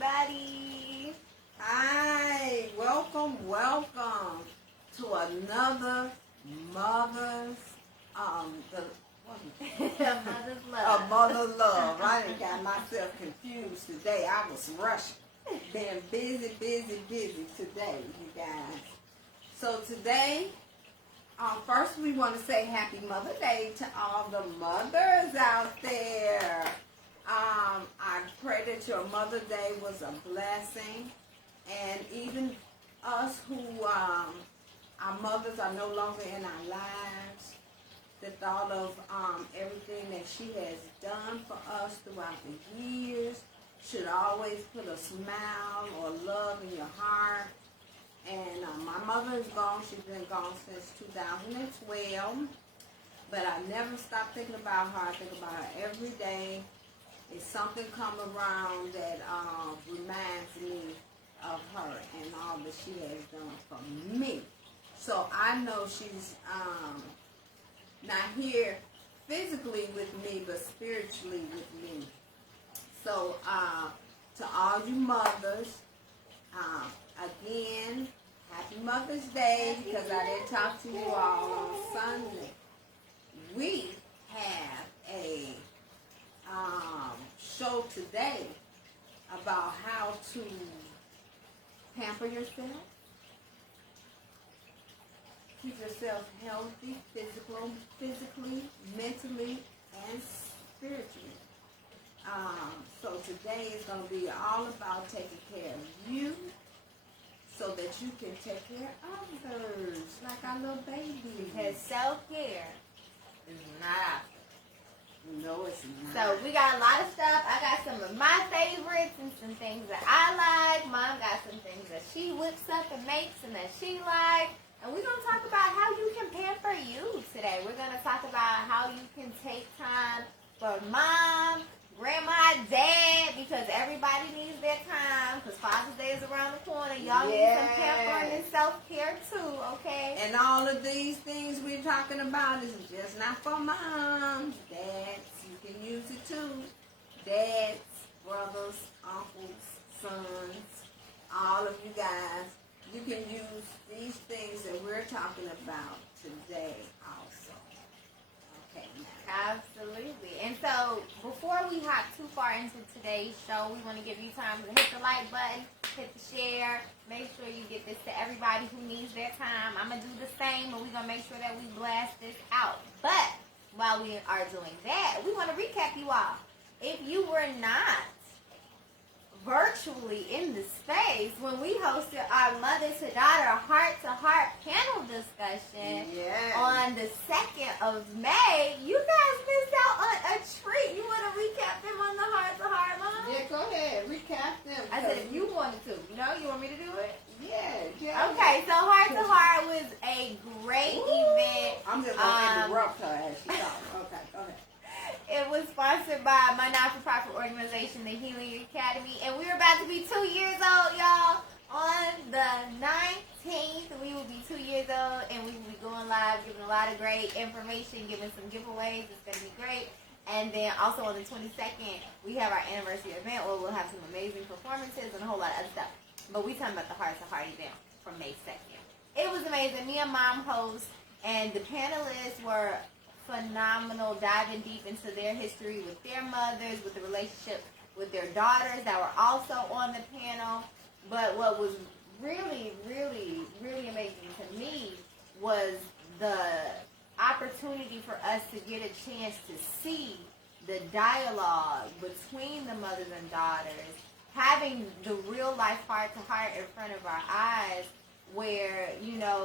everybody. Hi, welcome to another Mother's Mother's love. A Mother's Love. I done got myself confused today. I was rushing. Been busy today, you guys. So today, first we want to say Happy Mother Day to all the mothers out there. I pray that your Mother Day was a blessing, and even us who our mothers are no longer in our lives, the thought of everything that she has done for us throughout the years should always put a smile or love in your heart. And my mother is gone. She's been gone since 2012, but I never stop thinking about her. I think about her every day. It's something come around that reminds me of her and all that she has done for me. So I know she's not here physically with me, but spiritually with me. So to all you mothers, again, Happy Mother's Day, because I didn't talk to you all on Sunday. We have a show today about how to pamper yourself, keep yourself healthy, physically, mentally, and spiritually. So today is going to be all about taking care of you so that you can take care of others, like our little baby. Because self-care is not optional. No, it's not. So we got a lot of stuff. I got some of my favorites and some things that I like. Mom got some things that she whips up and makes and that she likes. And we're going to talk about how you can pamper you today. We're going to talk about how you can take time for mom, grandma, dad, because everybody needs their time, because Father's Day is around the corner. Y'all need some pampering and self-care too, okay? And all of these things we're talking about is just not for moms. Dads, you can use it too. Dads, brothers, uncles, sons, all of you guys, you can use these things that we're talking about today also. Okay, now. Absolutely. And so, before we hop too far into today's show, we want to give you time to hit the like button, hit the share, make sure you get this to everybody who needs their time. I'm going to do the same, and we're going to make sure that we blast this out. But, while we are doing that, we want to recap you all. If you were not virtually in the space when we hosted our mother to daughter heart-to-heart panel discussion on the 2nd of May, you guys missed out on a treat. You want to recap them on the heart-to-heart, Mom? Yeah, go ahead. Recap them. I said if you wanted to. You want me to do it? Yeah. Okay, so heart-to-heart was a great event. I'm just going to interrupt her as she talks. Okay, go ahead. It was sponsored by my not-for-profit organization, the Healing Academy, and we're about to be 2 years old, y'all. On the 19th, we will be 2 years old, and we will be going live, giving a lot of great information, giving some giveaways. It's going to be great. And then also on the 22nd, we have our anniversary event where we'll have some amazing performances and a whole lot of other stuff. But we're talking about the Heart-to-Heart event from May 2nd. It was amazing. Me and Mom host, and the panelists were phenomenal, diving deep into their history with their mothers, with the relationship with their daughters that were also on the panel. But what was really, really, really amazing to me was the opportunity for us to get a chance to see the dialogue between the mothers and daughters, having the real life heart-to-heart in front of our eyes, where,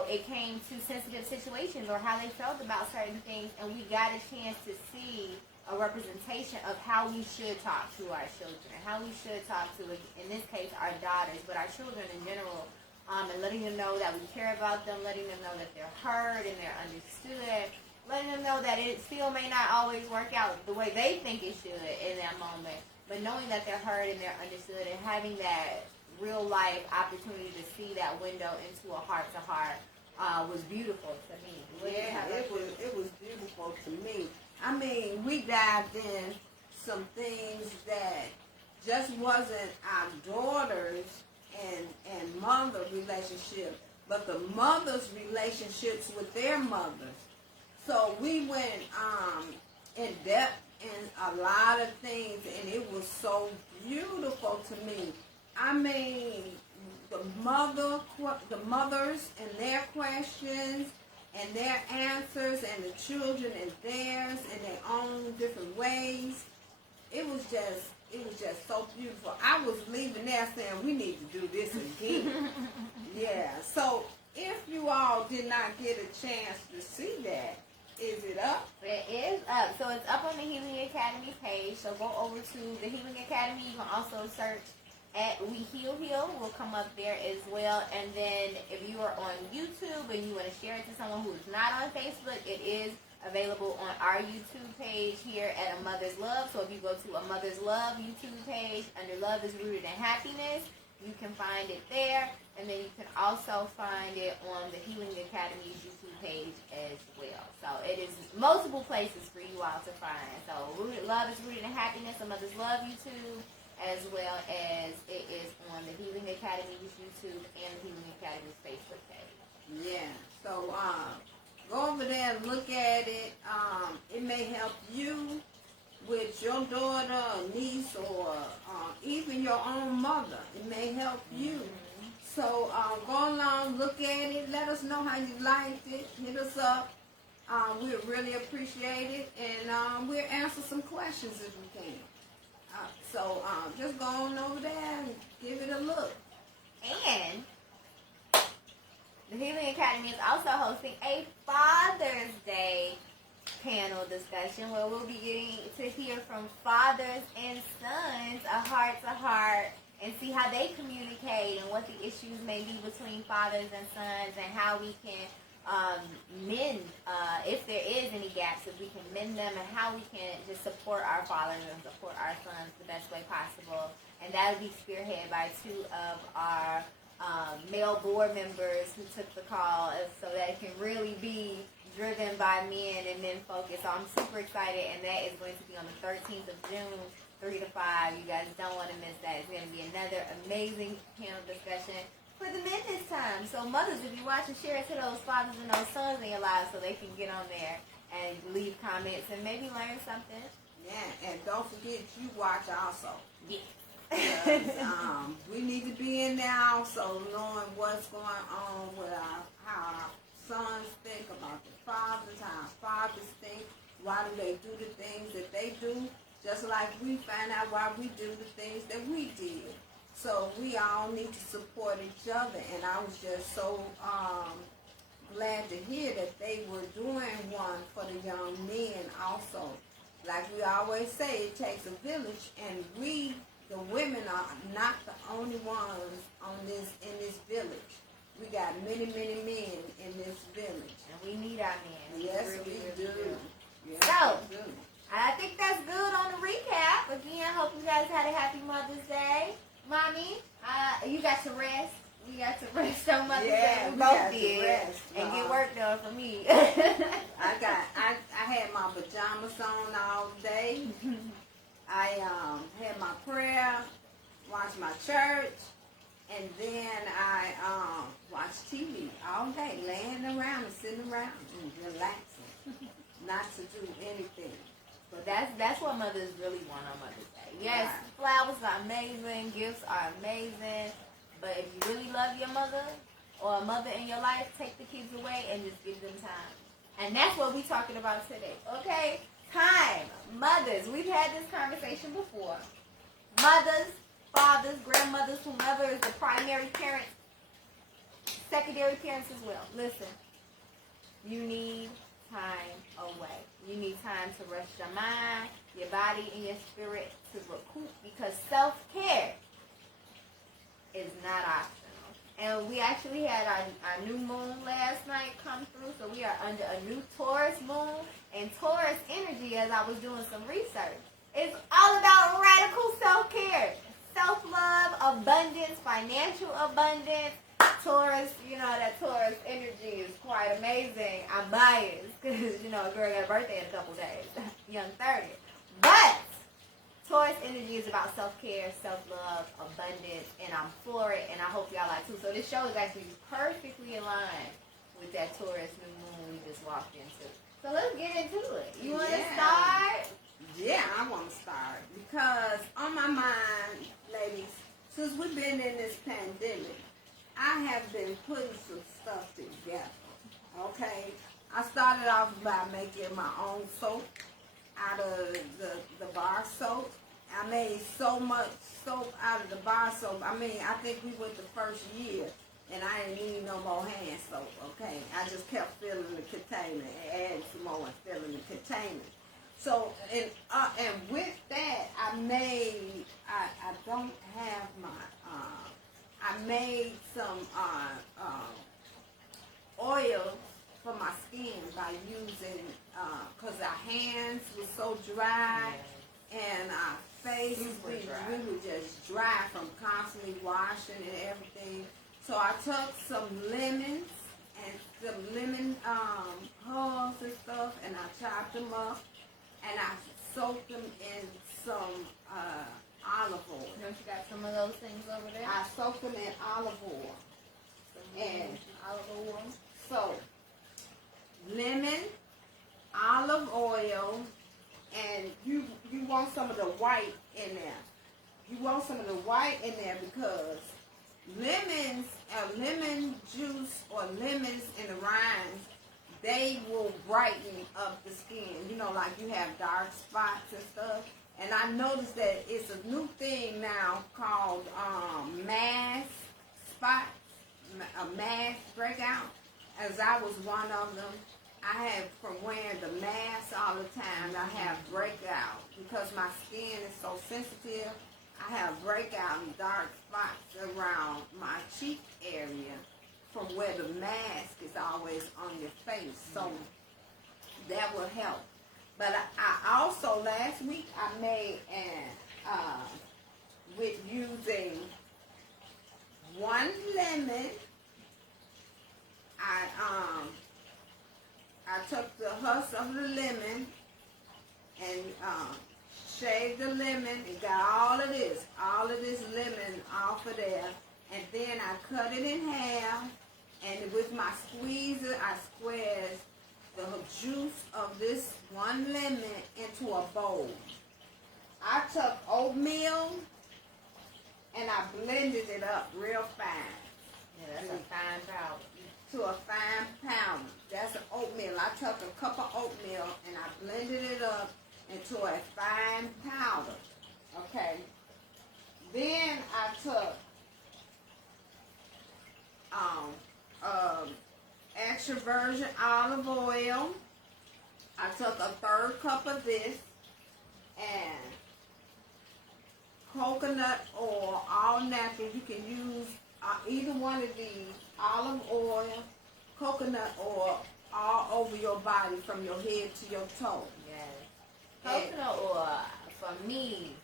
it came to sensitive situations or how they felt about certain things, and we got a chance to see a representation of how we should talk to our children, how we should talk to, in this case, our daughters, but our children in general, and letting them know that we care about them, letting them know that they're heard and they're understood, letting them know that it still may not always work out the way they think it should in that moment, but knowing that they're heard and they're understood, and having that real life opportunity to see that window into a heart-to-heart was beautiful to me. It was beautiful to me. I mean, we dived in some things that just wasn't our daughters and mother relationship, but the mothers' relationships with their mothers. So we went in depth in a lot of things, and it was so beautiful to me. I mean, the mothers and their questions and their answers, and the children and theirs in their own different ways. It was just so beautiful. I was leaving there saying we need to do this again. Yeah. So if you all did not get a chance to see that, is it up? It is up. So it's up on the Healing Academy page. So go over to the Healing Academy. You can also search at We Heal Heal. Will come up there as well. And then if you are on YouTube and you want to share it to someone who is not on Facebook, it is available on our YouTube page here at A Mother's Love. So if you go to A Mother's Love YouTube page, under Love is Rooted in Happiness, you can find it there. And then you can also find it on the Healing Academy's YouTube page as well. So it is multiple places for you all to find. So Love is Rooted in Happiness, A Mother's Love YouTube, as well as it is on the Healing Academy's YouTube and the Healing Academy's Facebook page. Yeah. So go over there and look at it. It may help you with your daughter or niece or even your own mother. It may help you. So go along, look at it. Let us know how you liked it. Hit us up. We'd really appreciate it. And we'll answer some questions if we can. So just go on over there and give it a look. And the Healing Academy is also hosting a Father's Day panel discussion where we'll be getting to hear from fathers and sons, a heart-to-heart, and see how they communicate and what the issues may be between fathers and sons, and how we can mend, if there is any gaps, if we can mend them, and how we can just support our fathers and support our sons the best way possible. And that will be spearheaded by two of our male board members who took the call, so that it can really be driven by men and men focused. So I'm super excited, and that is going to be on the 13th of June, 3 to 5. You guys don't want to miss that. It's going to be another amazing panel discussion for the men this time. So mothers, if you watch, share it to those fathers and those sons in your lives so they can get on there and leave comments and maybe learn something. Yeah, and don't forget you watch also. Yeah. We need to be in there also, knowing what's going on with how our sons think about the fathers, how our fathers think, why do they do the things that they do, just like we find out why we do the things that we did. So we all need to support each other, and I was just so glad to hear that they were doing one for the young men also. Like we always say, it takes a village, and we, the women, are not the only ones in this village. We got many, many men in this village. And we need our men. Yes, we do. Yes, So, we do. I think that's good on the recap. Again, I hope you guys had a happy Mother's Day. Mommy, you got to rest. We got to rest on Mother's Day. We both did. Rest, and get work done for me. I had my pajamas on all day. I had my prayer, watched my church, and then I watched TV all day, laying around and sitting around and relaxing, not to do anything. But that's what mothers really want on Mother's Day. Yes, flowers are amazing, gifts are amazing, but if you really love your mother or a mother in your life, take the kids away and just give them time. And that's what we're talking about today, okay? Time. Mothers. We've had this conversation before. Mothers, fathers, grandmothers, whomever is the primary parent, secondary parents as well. Listen, you need time away. You need time to rest your mind, your body, and your spirit to recoup, because self-care is not optional. And we actually had our new moon last night come through, so we are under a new Taurus moon. And Taurus energy, as I was doing some research, is all about radical self-care, self-love, abundance, financial abundance. Taurus, that Taurus energy is quite amazing. I'm biased because, a girl got a birthday in a couple days, young 30. But Taurus energy is about self-care, self-love, abundance, and I'm for it, and I hope y'all are too. So this show is actually perfectly aligned with that Taurus new moon we just walked into. So let's get into it. You want to start? Yeah, I want to start because on my mind, ladies, since we've been in this pandemic, I have been putting some stuff together, okay? I started off by making my own soap out of the bar soap. I made so much soap out of the bar soap. I mean, I think we went the first year and I didn't need no more hand soap, okay? I just kept filling the container and adding some more and filling the container. So, and with that, I don't have my, I made some oil for my skin by using, because our hands were so dry and our face, we were just dry from constantly washing and everything. So I took some lemons and some lemon hulls and stuff, and I chopped them up, and I soaked them in some olive oil. Don't you got some of those things over there? I soaked them in olive oil. And olive oil. So, lemon, olive oil, and you want some of the white in there. You want some of the white in there because lemon juice or lemons in the rinds, they will brighten up the skin. You know, like you have dark spots and stuff. And I noticed that it's a new thing now called mask spots, a mask breakout. As I was one of them, I had from wearing the mask all the time, I have breakout because my skin is so sensitive. I have breakout and dark spots around my cheek area from where the mask is always on your face. So that will help. But I also, last week, I made with using one lemon. I took the husk of the lemon and shaved the lemon and got all of this lemon off of there. And then I cut it in half, and with my squeezer, I squeezed the juice of this one lemon into a bowl. I took oatmeal and I blended it up real fine. Yeah, that's a fine powder. To a fine powder. That's an oatmeal. I took a cup of oatmeal and I blended it up into a fine powder. Okay. Then I took extra virgin olive oil. I took a third cup of this and coconut oil, all natural. You can use either one of these, olive oil, coconut oil, all over your body from your head to your toe. Yes. Coconut oil, for me,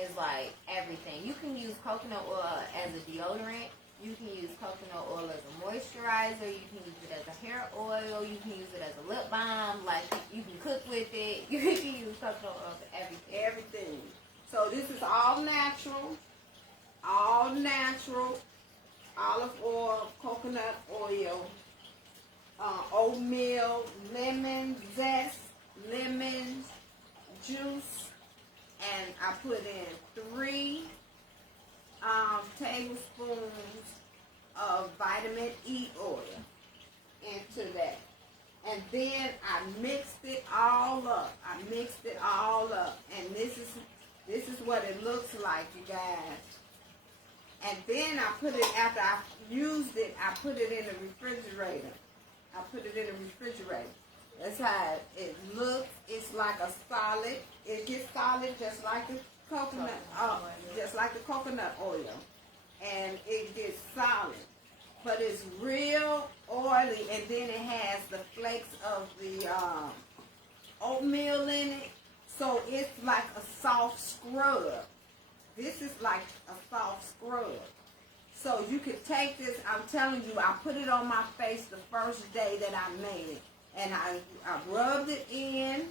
is like everything. You can use coconut oil as a deodorant. You can use coconut oil as a moisturizer. You can use it as a hair oil. You can use it as a lip balm. Like, you can cook with it. You can use coconut oil for everything. Everything. So this is all natural. All natural. Olive oil, coconut oil, oatmeal, lemon zest, lemon juice, and I put in 3 tablespoons of vitamin E oil into that. And then I mixed it all up. And this is what it looks like, you guys. And then I put it, after I used it, I put it in the refrigerator. That's how it looks. It's like a solid. It gets solid just like the coconut, oil. And it gets solid. But it's real oily, and then it has the flakes of the oatmeal in it. So it's like a soft scrub. This is like a soft scrub. So you could take this, I'm telling you, I put it on my face the first day that I made it. And I rubbed it in,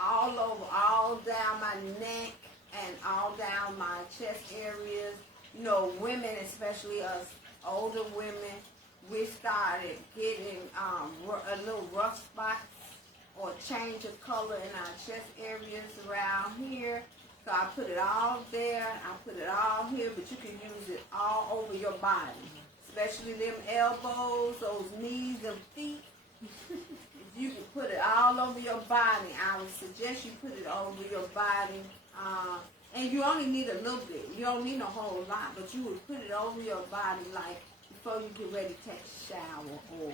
all over, all down my neck and all down my chest areas. You know, women, especially us older women, we started getting a little rough spots or change of color in our chest areas around here. So I put it all there, I put it all here, but you can use it all over your body, especially them elbows, those knees and feet. You can put it all over your body. I would suggest you put it over your body. And you only need a little bit. You don't need a whole lot, but you would put it over your body like before you get ready to take a shower or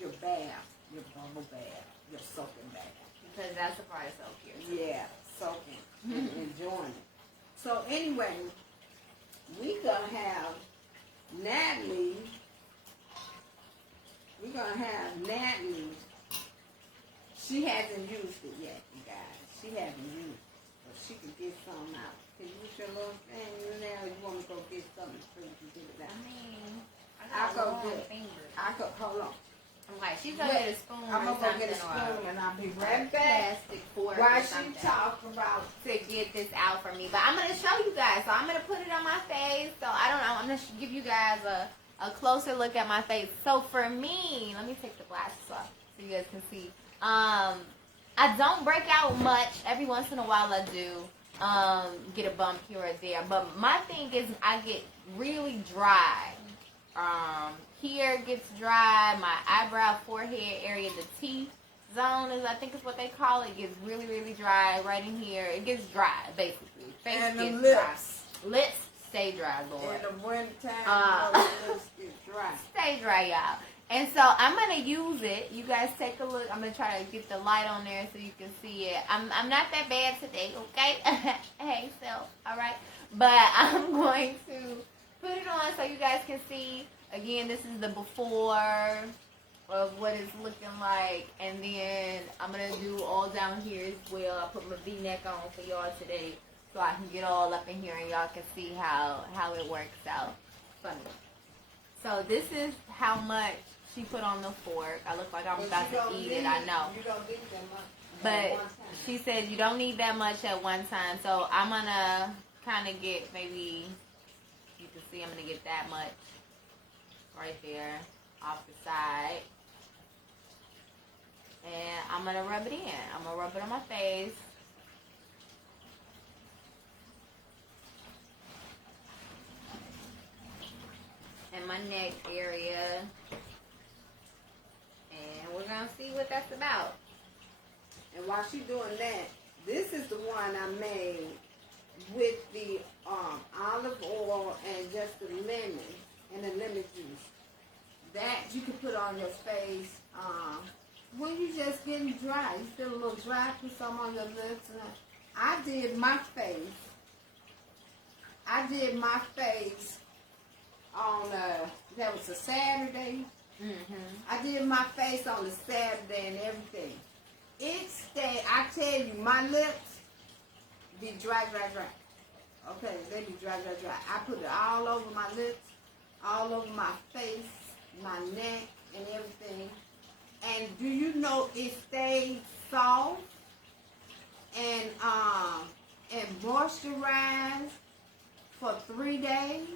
your bath, your bubble bath, your soaking bath. Because that's the part of self-care. Yeah, soaking and enjoying it. So anyway, we're going to have Natalie. We're going to have Natalie. She hasn't used it yet, you guys. She hasn't used it. So she can get some out. Can you use your little thing in there, or you want to go get something so you can get it out? I mean, I'll go get it. Fingers. Hold on. I'm like, she's going to get a spoon I'm or going to go something. get a spoon and I'll be right back. Plastic fork While or she something. talking about To get this out for me. But I'm going to show you guys. So I'm going to put it on my face. So I don't know. I'm going to give you guys a closer look at my face. So for me, let me take the glasses off so you guys can see. I don't break out much. Every once in a while I do get a bump here or there. But my thing is I get really dry. Here gets dry. My eyebrow, forehead area, the T-zone I think is what they call it, gets really, really dry right in here. It gets dry, basically. Face and the gets lips. dry. Lips stay dry, Lord. In the wintertime, the lips get dry. Stay dry, y'all. And so I'm going to use it. You guys take a look. I'm going to try to get the light on there so you can see it. I'm not that bad today, okay? Hey, self, all right? But I'm going to put it on so you guys can see. Again, this is the before of what it's looking like. And then I'm going to do all down here as well. I put my V-neck on for y'all today so I can get all up in here and y'all can see how it works out. Funny. So this is how much she put on the fork. I look like I'm about to eat it, I know. You don't need that much. But she said you don't need that much at one time. So I'm going to kind of get maybe, you can see I'm going to get that much right there off the side. And I'm going to rub it in. I'm going to rub it on my face. And my neck area. And we're going to see what that's about. And while she's doing that, this is the one I made with the olive oil and just the lemon and the lemon juice. That you can put on your face when you just getting dry. You feel a little dry, put some on your lips. And I did my face on that was a Saturday. I did my face on the Saturday and everything. It stayed. I tell you, my lips be dry. Okay, they be dry. I put it all over my lips, all over my face, my neck, and everything. And do you know it stayed soft and moisturized for 3 days?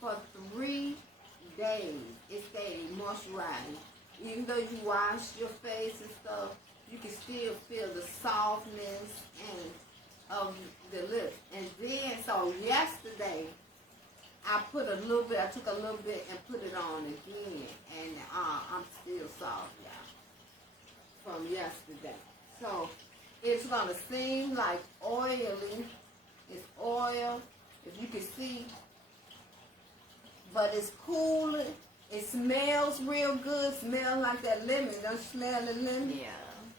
For 3 days, it stayed moisturized. Even though you wash your face and stuff, you can still feel the softness and of the lips. And then, so yesterday, I took a little bit and put it on again, and I'm still soft, y'all, from yesterday. So it's gonna seem like oily. It's oil, if you can see. But it's cool. It smells real good. Smells like that lemon. Don't you smell the lemon? Yeah.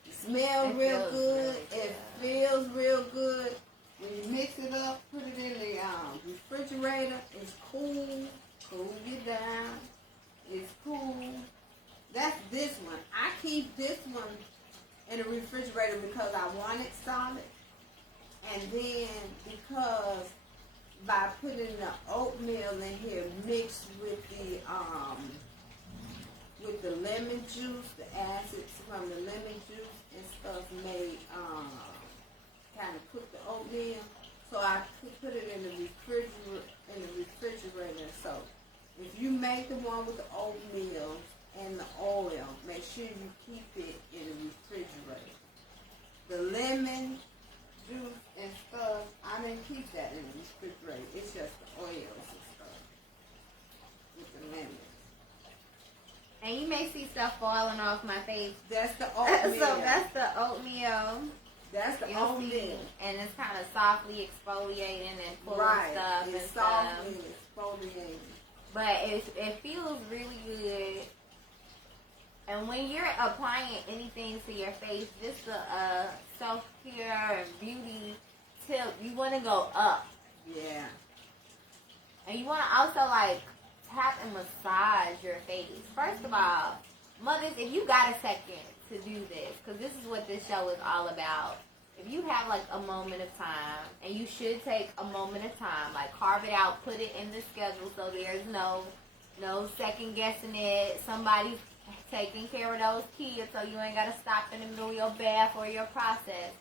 It smells real good. It feels real good. When you mix it up, put it in the refrigerator. It's cool. Cool you down. It's cool. That's this one. I keep this one in the refrigerator because I want it solid. And then because by putting the oatmeal in here mixed with the with the lemon juice, the acids from the lemon juice and stuff may kind of cook the oatmeal. So I put it in the refrigerator. So if you make the one with the oatmeal and the oil, make sure you keep it in the refrigerator. The lemon juice and stuff, I didn't keep that in the refrigerator. It's just the oils and stuff with the lemon. And you may see stuff falling off my face. That's the oatmeal. So that's the oatmeal. That's the You'll oatmeal. see, and it's kind of softly exfoliating and full Right. of stuff It's and stuff. softly exfoliating. But it feels really good. And when you're applying anything to your face, just a self-care and beauty tip, you want to go up. Yeah. And you want to also like tap and massage your face. First of all, mothers, if you got a second to do this, because this is what this show is all about. If you have like a moment of time, and you should take a moment of time, like carve it out, put it in the schedule so there's no second guessing it. Somebody's taking care of those kids so you ain't got to stop in the middle of your bath or your process.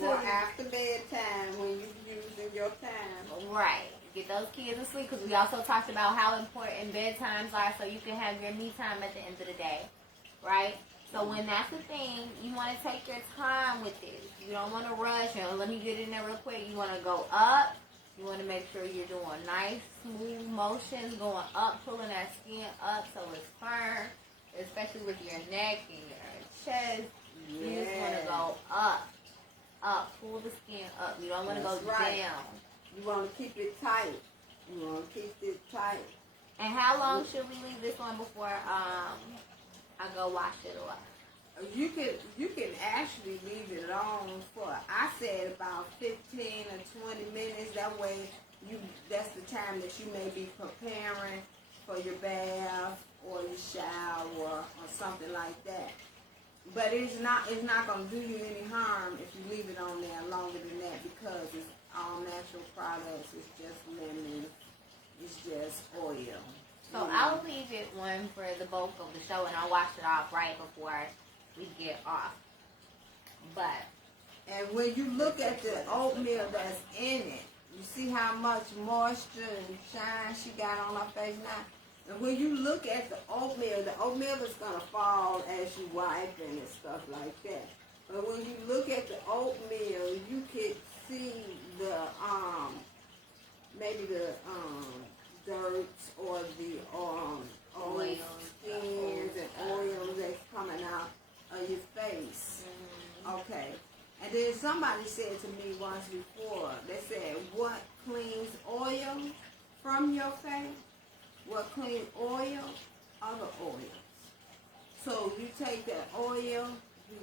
Or after bedtime when you're using your time. Right. Get those kids to sleep, because we also talked about how important bedtimes are so you can have your me time at the end of the day. Right? So when that's the thing, you want to take your time with this. You don't want to rush. Let me get in there real quick. You want to go up. You want to make sure you're doing nice, smooth motions, going up, pulling that skin up so it's firm, especially with your neck and your chest. Yeah. You just want to go up, pull the skin up. You don't want to go down. You want to keep it tight. You want to keep it tight. And how long should we leave this on before I go wash it off? You can actually leave it on for, I said, about 15 or 20 minutes. That way, that's the time that you may be preparing for your bath or your shower or something like that. But it's not going to do you any harm if you leave it on there longer than that, because it's all natural products. It's just lemon. It's just oil. So I'll leave it one for the bulk of the show, and I'll wash it off right before we get off. And when you look at the oatmeal that's in it, you see how much moisture and shine she got on her face now? And when you look at the oatmeal is going to fall as you wipe and stuff like that. But when you look at the oatmeal, you can see the, maybe the, dirt or the oil skins and oils that's coming out of your face. Mm-hmm. Okay. And then somebody said to me once before, they said, what cleans oil from your face? What cleans oil? Other oils. So you take that oil, you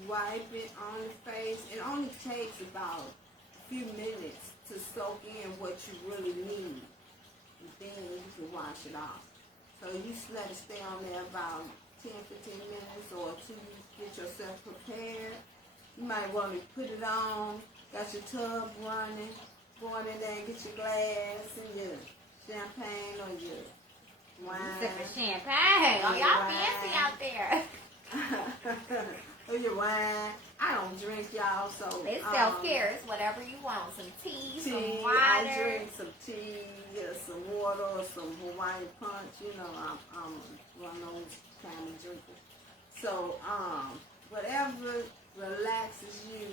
wipe it on the face. It only takes about a few minutes to soak in what you really need. And then you can wash it off. So you just let it stay on there about 10, 15 minutes or until you get yourself prepared. You might want to put it on, got your tub running, go in there and get your glass and your champagne or your wine. Sipping champagne. Oh, y'all fancy out there. Or your wine. I don't drink, y'all, so It's self-care. It's whatever you want. Some tea, some I water. drink some tea, some water, or some Hawaiian punch. You know, I'm one of those kind of drinker. So, whatever relaxes you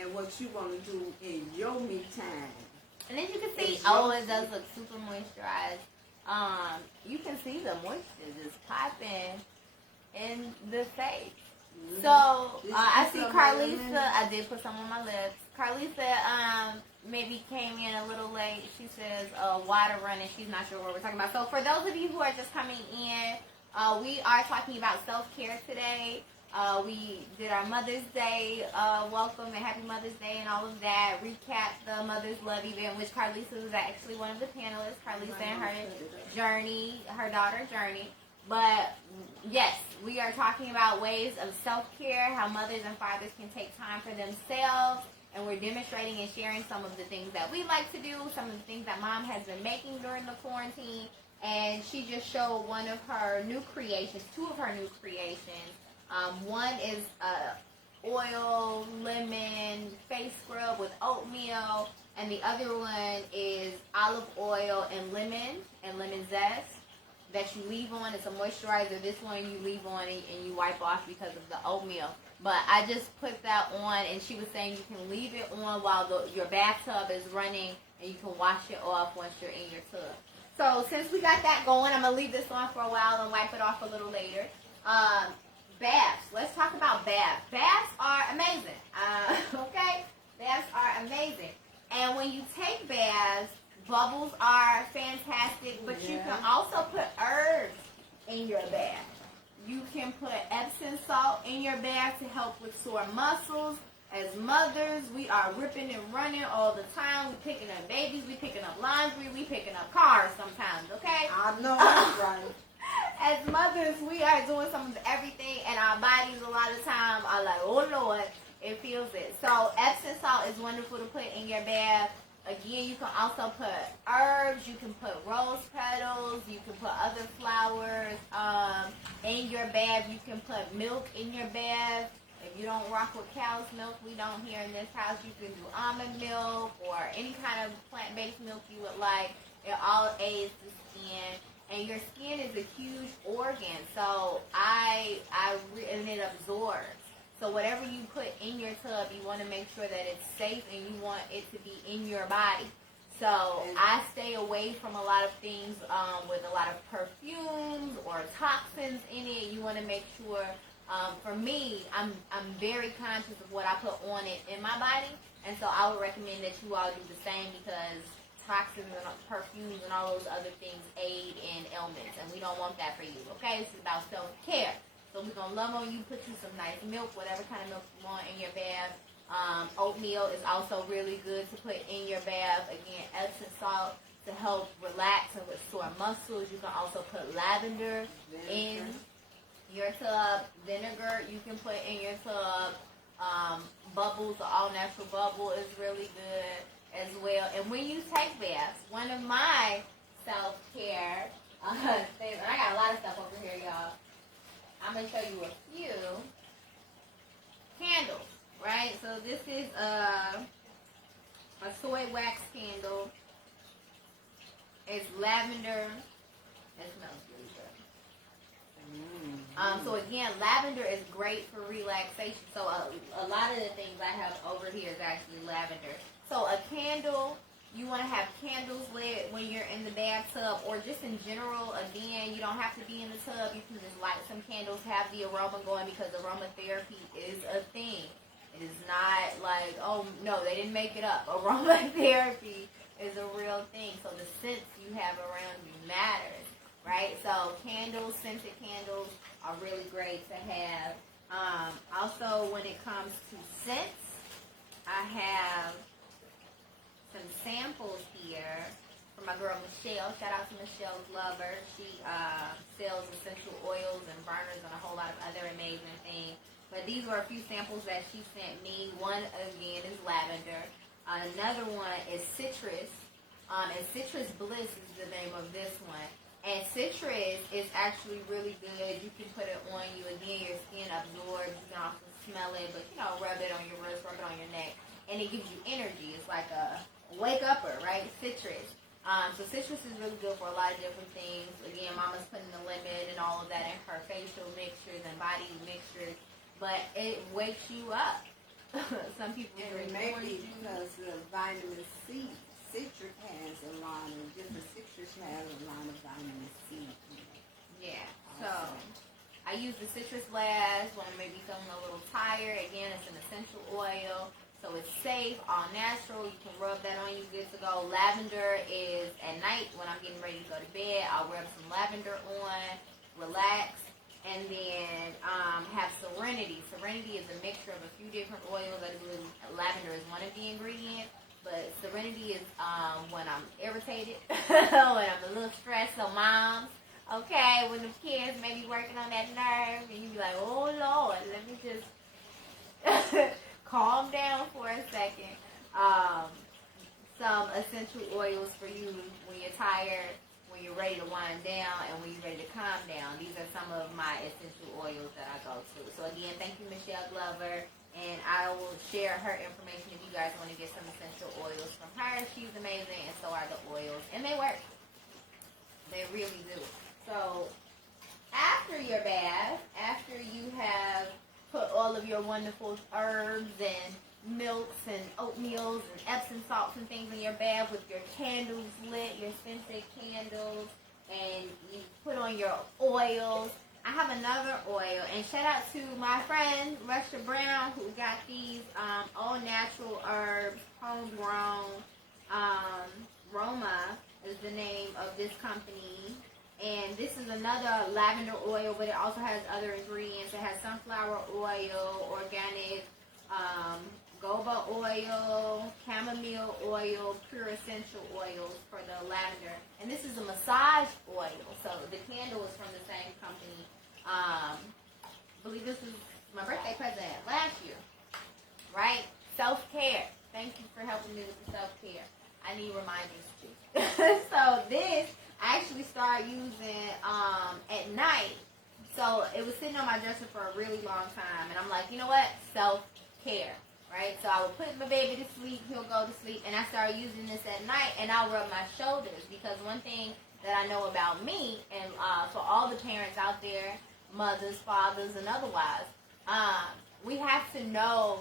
and what you want to do in your me time. And then you can see, it does look super moisturized. You can see the moisture just popping in the face. Mm-hmm. So, I see Carlisa, I did put some on my lips. Carlisa, maybe came in a little late. She says, water running. She's not sure what we're talking about. So, for those of you who are just coming in, we are talking about self-care today. We did our Mother's Day welcome and Happy Mother's Day and all of that. Recap the Mother's Love event, which Carlisa was actually one of the panelists. Carlisa and her journey, her daughter Journey. But yes, we are talking about ways of self-care, how mothers and fathers can take time for themselves. And we're demonstrating and sharing some of the things that we like to do, some of the things that Mom has been making during the quarantine. and she just showed one of her new creations, two of her new creations. One is oil, lemon, face scrub with oatmeal, and the other one is olive oil and lemon zest that you leave on. It's a moisturizer. This one you leave on and you wipe off because of the oatmeal. But I just put that on, and she was saying you can leave it on while your bathtub is running, and you can wash it off once you're in your tub. So since we got that going, I'm going to leave this on for a while and wipe it off a little later. Baths. Let's talk about baths. Baths are amazing. Okay? Baths are amazing. And when you take baths, bubbles are fantastic, but you can also put herbs in your bath. You can put Epsom salt in your bath to help with sore muscles. As mothers, we are ripping and running all the time. We picking up babies, we picking up laundry, we picking up cars sometimes, okay? I know that's right. As mothers, we are doing some of everything, and our bodies a lot of time are like, oh Lord, it feels it. So Epsom salt is wonderful to put in your bath. Again, you can also put herbs, you can put rose petals, you can put other flowers in your bath. You can put milk in your bath. If you don't rock with cow's milk, we don't here in this house. You can do almond milk or any kind of plant-based milk you would like. It all aids the skin. And your skin is a huge organ, so and it absorbs. So whatever you put in your tub, you want to make sure that it's safe and you want it to be in your body. So I stay away from a lot of things with a lot of perfumes or toxins in it. You want to make sure, for me, I'm very conscious of what I put on it in my body. And so I would recommend that you all do the same, because toxins and perfumes and all those other things aid in ailments. And we don't want that for you, okay? This is about self-care. So we're going to love on you, put you some nice milk, whatever kind of milk you want in your bath. Oatmeal is also really good to put in your bath. Again, Epsom salt to help relax and with sore muscles. You can also put lavender in your tub. Vinegar you can put in your tub. Bubbles, the all-natural bubble is really good as well. And when you take baths, one of my self-care things, and I got a lot of stuff over here, y'all. I'm going to show you a few candles, right? So this is a soy wax candle. It's lavender. It smells really good. So again, lavender is great for relaxation. So a lot of the things I have over here is actually lavender. So a candle, you want to have candles lit when you're in the bathtub, or just in general. Again, you don't have to be in the tub. You can just light some candles, have the aroma going, because aromatherapy is a thing. It is not like, oh, no, they didn't make it up. Aromatherapy is a real thing. So the scents you have around you matters, right? So candles, scented candles are really great to have. Also, when it comes to scents, I have some samples here from my girl Michelle. Shout out to Michelle Glover. She sells essential oils and burners and a whole lot of other amazing things. But these were a few samples that she sent me. One, again, is lavender. Another one is citrus. And Citrus Bliss is the name of this one. And citrus is actually really good. You can put it on you. Again, your skin absorbs. You can also smell it. But, rub it on your wrist, rub it on your neck. And it gives you energy. It's like a wake upper, right? Citrus. So citrus is really good for a lot of different things. Again, Mama's putting the lemon and all of that in her facial mixtures and body mixtures, but it wakes you up. Some people drink maybe because the vitamin C, citric has a lot of different citrus has a lot of vitamin C. Yeah. So I use the citrus blast when I may be feeling a little tired. Again, it's an essential oil. So it's safe, all natural. You can rub that on you, good to go. Lavender is at night when I'm getting ready to go to bed. I'll rub some lavender on, relax, and then have Serenity. Serenity is a mixture of a few different oils. I believe lavender is one of the ingredients, but Serenity is when I'm irritated, when I'm a little stressed. So moms, okay, when the kids may be working on that nerve, and you be like, oh Lord, let me just calm down for a second. Some essential oils for you when you're tired, when you're ready to wind down and when you're ready to calm down. These are some of my essential oils that I go to. So again, thank you, Michelle Glover. And I will share her information if you guys want to get some essential oils from her. She's amazing, and so are the oils. And they work. They really do. So after your bath, after you have put all of your wonderful herbs and milks and oatmeals and Epsom salts and things in your bath with your candles lit, your scented candles, and you put on your oils. I have another oil, and shout out to my friend Russia Brown, who got these all natural herbs, homegrown. Roma is the name of this company, and this is another lavender oil, but it also has other ingredients. It has sunflower oil, organic goba oil, chamomile oil, pure essential oils for the lavender. And this is a massage oil. So the candle is from the same company. I believe this was my birthday present last year. Right? Self-care. Thank you for helping me with the self-care. I need reminders too. So this I actually started using at night. So it was sitting on my dresser for a really long time. And I'm like, you know what? Self-care. Right? So I would put my baby to sleep, he'll go to sleep, and I started using this at night, and I'll rub my shoulders, because one thing that I know about me, and for all the parents out there, mothers, fathers, and otherwise, we have to know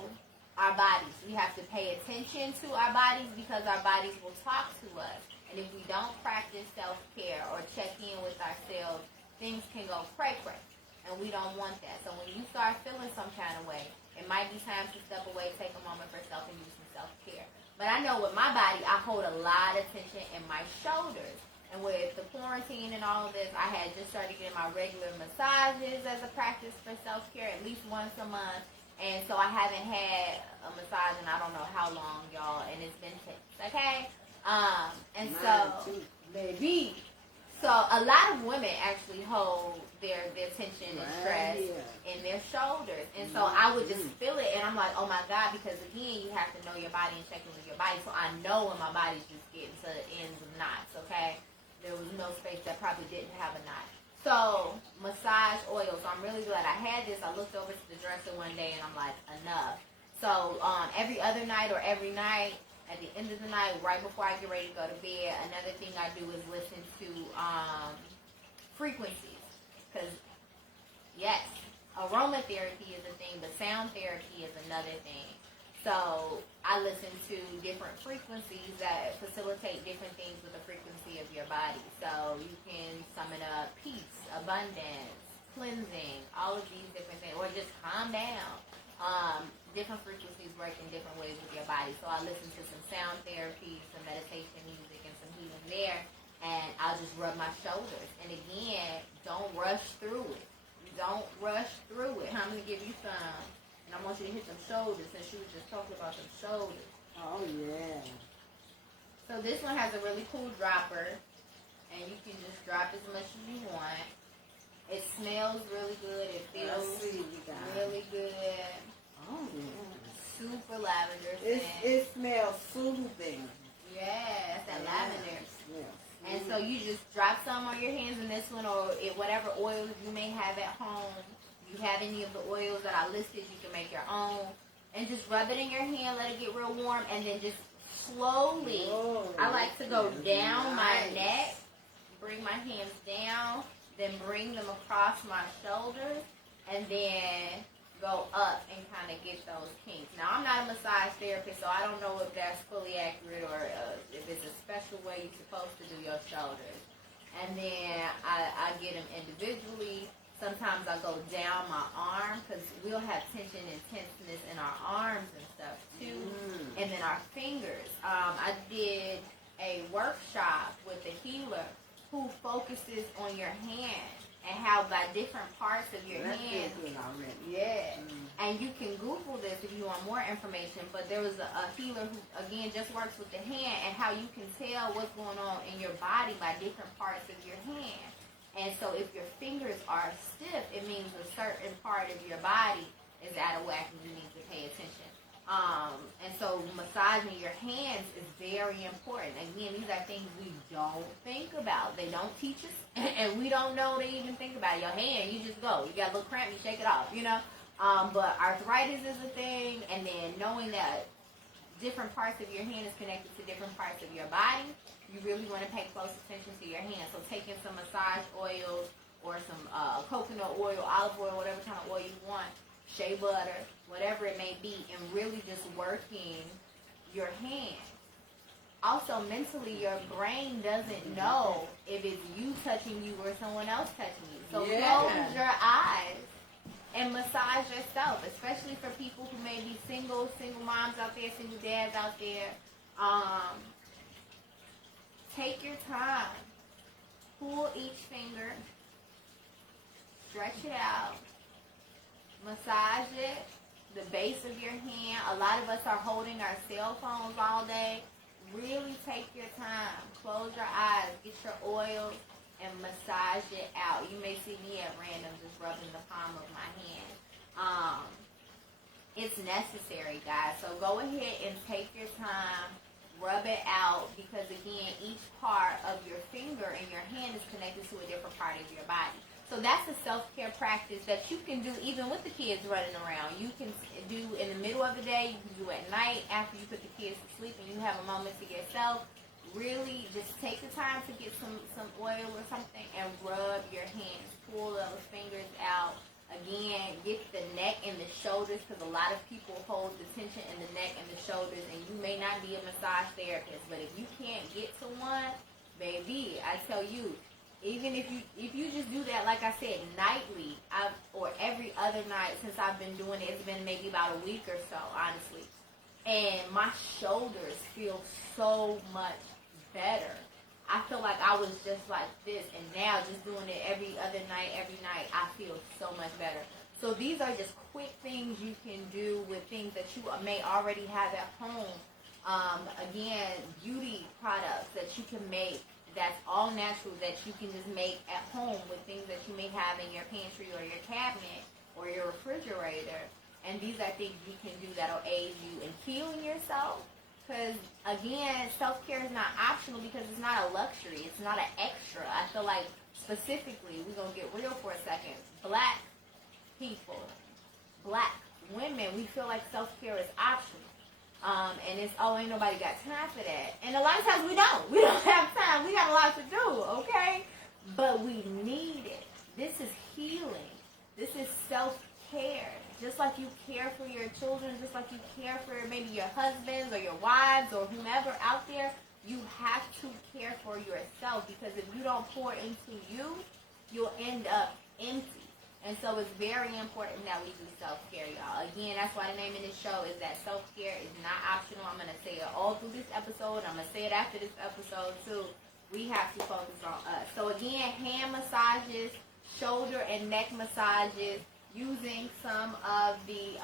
our bodies. We have to pay attention to our bodies, because our bodies will talk to us. And if we don't practice self-care or check in with ourselves, things can go cray-cray. And we don't want that. So when you start feeling some kind of way, it might be time to step away, take a moment for self, and do some self-care. But I know with my body, I hold a lot of tension in my shoulders. And with the quarantine and all of this, I had just started getting my regular massages as a practice for self-care at least once a month. And so I haven't had a massage in I don't know how long, y'all. And it's been tense, okay? And Mine so, too. baby. So a lot of women actually hold their tension and stress in their shoulders. And so I would just feel it, and I'm like, oh my God, because again, you have to know your body and check in with your body. So I know when my body's just getting to the ends of knots, okay? There was no space that probably didn't have a knot. So massage oil. So I'm really glad I had this. I looked over to the dresser one day, and I'm like, enough. So every other night or every night, at the end of the night, right before I get ready to go to bed, another thing I do is listen to frequencies. Because, yes, aromatherapy is a thing, but sound therapy is another thing. So I listen to different frequencies that facilitate different things with the frequency of your body. So you can summon up peace, abundance, cleansing, all of these different things, or just calm down. Different frequencies work in different ways with your body. So I listen to some sound therapy, some meditation music, and some healing there. And I'll just rub my shoulders. And again, don't rush through it. Don't rush through it. I'm going to give you some. And I want you to hit them shoulders, since she was just talking about some shoulders. Oh, yeah. So this one has a really cool dropper. And you can just drop as much as you want. It smells really good. It feels really good. Oh, yeah. Super lavender scent. It smells soothing. Yeah, it's that lavender. Yeah. And so you just drop some on your hands in this one, or whatever oils you may have at home. If you have any of the oils that I listed, you can make your own. And just rub it in your hand, let it get real warm, and then just slowly, I like to go down my neck, bring my hands down, then bring them across my shoulders, and then go up and kind of get those kinks. Now, I'm not a massage therapist, so I don't know if that's fully accurate or if it's a special way you're supposed to do your shoulders. And then I get them individually. Sometimes I go down my arm, because we'll have tension and tenseness in our arms and stuff too. And then our fingers. I did a workshop with a healer who focuses on your hand and how by different parts of your hand. Yeah. And you can Google this if you want more information, but there was a healer who, again, just works with the hand and how you can tell what's going on in your body by different parts of your hand. And so if your fingers are stiff, it means a certain part of your body is out of whack and you need to pay attention. And so So massaging your hands is very important. Again, these are things we don't think about. They don't teach us, and we don't know they even think about it. Your hand, you just go. You got a little cramp, you shake it off, you know. But arthritis is a thing, and then knowing that different parts of your hand is connected to different parts of your body, you really want to pay close attention to your hand. So taking some massage oils or some coconut oil, olive oil, whatever kind of oil you want, shea butter, whatever it may be, and really just working your hand. Also, mentally, your brain doesn't know if it's you touching you or someone else touching you. So close your eyes and massage yourself, especially for people who may be single moms out there, single dads out there. Take your time. Pull each finger. Stretch it out. Massage it. The base of your hand. A lot of us are holding our cell phones all day. Really take your time. Close your eyes. Get your oils and massage it out. You may see me at random just rubbing the palm of my hand. It's necessary, guys. So go ahead and take your time. Rub it out, because again, each part of your finger and your hand is connected to a different part of your body. So that's a self-care practice that you can do even with the kids running around. You can do in the middle of the day, you can do at night after you put the kids to sleep and you have a moment to yourself. Really just take the time to get some oil or something and rub your hands. Pull those fingers out. Again, get the neck and the shoulders, because a lot of people hold the tension in the neck and the shoulders, and you may not be a massage therapist, but if you can't get to one, baby, I tell you, even if you just do that, like I said, nightly, or every other night since I've been doing it, it's been maybe about a week or so, honestly, and my shoulders feel so much better. I feel like I was just like this, and now just doing it every night, I feel so much better. So these are just quick things you can do with things that you may already have at home. Again, beauty products that you can make that's all natural, that you can just make at home with things that you may have in your pantry or your cabinet or your refrigerator. And these are things you can do that'll aid you in healing yourself. Because, again, self-care is not optional, because it's not a luxury. It's not an extra. I feel like, specifically, we're going to get real for a second. Black people, black women, we feel like self-care is optional. And it's, ain't nobody got time for that. And a lot of times we don't. We don't have time. We got a lot to do, okay? But we need it. This is healing. This is self-care. Just like you care for your children, just like you care for maybe your husbands or your wives or whomever out there, you have to care for yourself, because if you don't pour into you, you'll end up empty. And so it's very important that we do self-care, y'all. Again, that's why the name of this show is that self-care is not optional. I'm going to say it all through this episode. I'm going to say it after this episode, too. We have to focus on us. So, again, hand massages, shoulder and neck massages, using some of the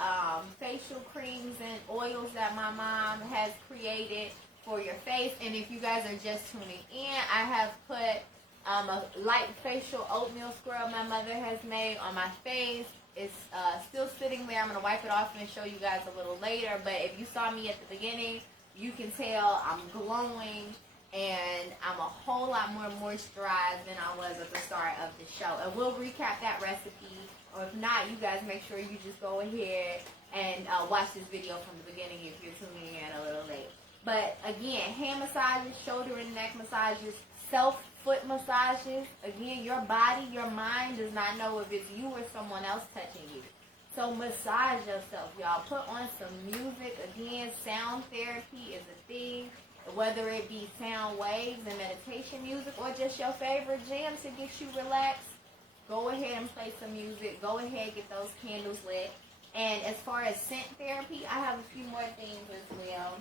facial creams and oils that my mom has created for your face. And if you guys are just tuning in, I have put a light facial oatmeal scrub my mother has made on my face. It's still sitting there. I'm going to wipe it off and show you guys a little later. But if you saw me at the beginning, you can tell I'm glowing and I'm a whole lot more moisturized than I was at the start of the show. And we'll recap that recipe. Or if not, you guys make sure you just go ahead and watch this video from the beginning if you're tuning in a little late. But again, hand massages, shoulder and neck massages, self-foot massages. Again, your body, your mind does not know if it's you or someone else touching you. So massage yourself, y'all. Put on some music. Again, sound therapy is a thing. Whether it be sound waves and meditation music or just your favorite jam to get you relaxed, go ahead and play some music. Go ahead and get those candles lit. And as far as scent therapy, I have a few more things as well.